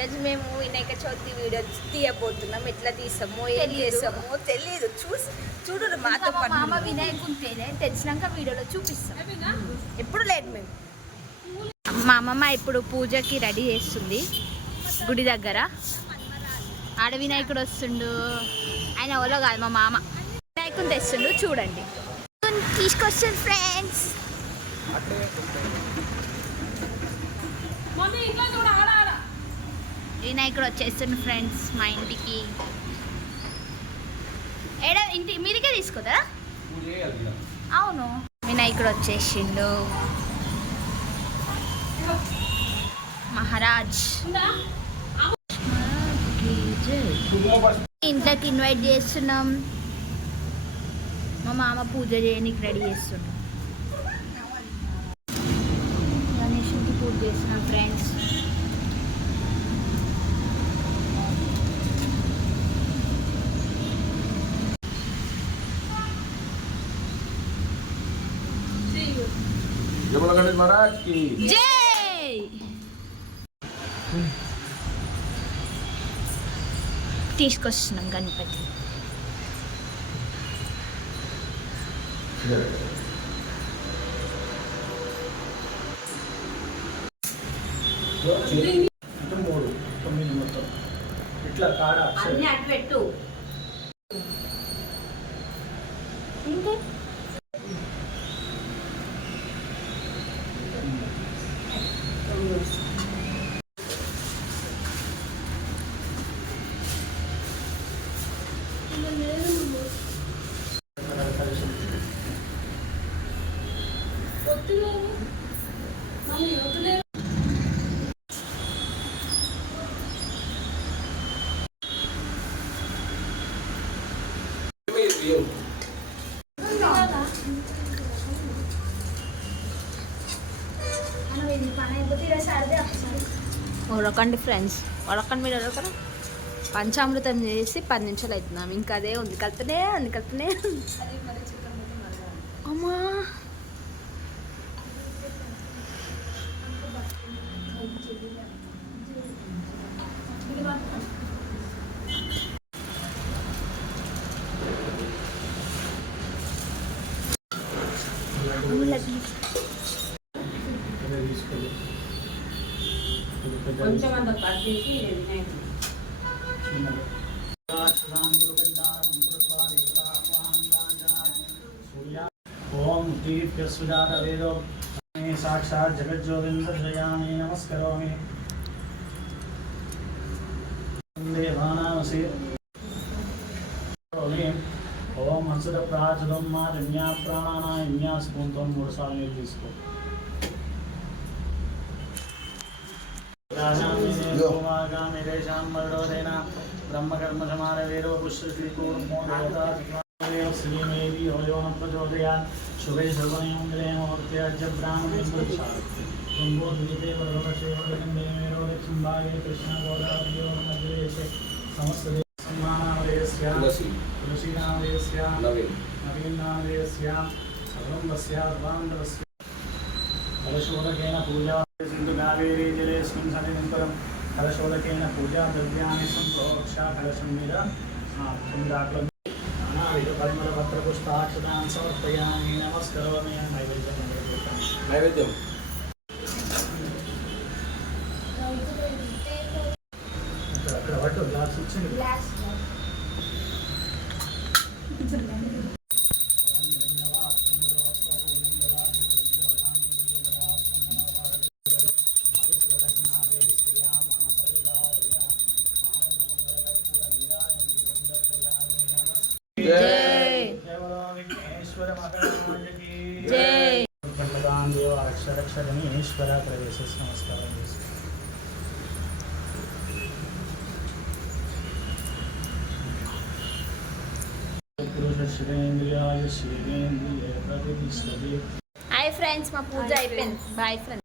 ఈరోజు మేము వినాయక చవితి వీడియో తీయబోతున్నాం. ఎట్లా తీసామో ఏం చేసామో తెలియదు. చూడు మాతో మామ వినాయకుని తెచ్చినాక వీడియోలో చూపిస్తాం. ఎప్పుడు లేదు మేము. మా అమ్మమ్మ ఇప్పుడు పూజకి రెడీ చేస్తుంది గుడి దగ్గర. ఆడ వినాయకుడు వస్తుండు. ఆయన ఎవరో కాదు, మా మామ వినాయకుని తెస్తుండు. చూడండి, తీసుకొస్తుంది ఫ్రెండ్స్. వినాయకుడు వచ్చేస్తుంది ఫ్రెండ్స్ మా ఇంటికి. ఇంటి మీదికే తీసుకోదా? అవును, వినాయకుడు వచ్చేసిండు. మహారాజ్ ఇంట్లోకి ఇన్వైట్ చేస్తున్నాం. మా మామ పూజ చేయడానికి రెడీ చేస్తున్నాం. గణేషునికి పూజ చేస్తున్నాం ఫ్రెండ్స్. జై. తీసుకొస్తున్నాం గణపతి. ఇట్లా కాడ అన్ని అటు పెట్టు. ఇంకా ఉడకండి ఫ్రెండ్స్, ఉడకండి. మీరు ఉడకరా? పంచామృతం చేసి 10 నిమిషాలు అవుతున్నాం. ఇంకా అదే ఉంది, కలుపుతూనే అమ్మా. కొంచెం అంత కట్ చేసి ఓం దీప్యసుజాత వేదో సాక్షాత్ జగజ్యోతింద్రయామి నమస్కరోమి. దేవానామసి ఓం హంసద ప్రాచులం మా జన్యా ప్రాణానాయన్యా స్పూన్తో 3 సార్లు నీళ్ళు తీసుకో. బ్రహ్మకర్మ సమారవేదో పుష్పశ్రీకూర్మో శ్రీమేవి హోయోన ప్రచోదయాన్ శుభే సర్వనియముద్రేమూర్త్యాజ్య బ్రాహ్మణే కుంభోద్గీతే వరదశేవరకందేమేరోక్షంభాగే కృష్ణ గోదావరి మధ్యదేశే సమస్త సన్మానాలయస్య తులసీనాలయస్య నవీనాలయస్య సర్వం వస్యాద్వాంతరస్య కలశోదకేన పూజా సింధు కావేరీ జలేస్మిన్ సన్నిధింపరం కలశోదకేన పూజా ద్రవ్యాన్ని సంప్రోక్ష కలశం మీద దాంట్లో నానావిధ పరిమళ పత్ర పుష్పాక్షతాన్ని సమర్పయామి. నమస్కరోమి. నైవేద్యం అక్కడ పట్టు గ్లాస్ ఇచ్చింది. రక్షరక్షణీశ్వర ప్రవేశ నమస్కారం చేసి హాయ్ ఫ్రెండ్స్, మా పూజ అయిపోయింది. Bye friends.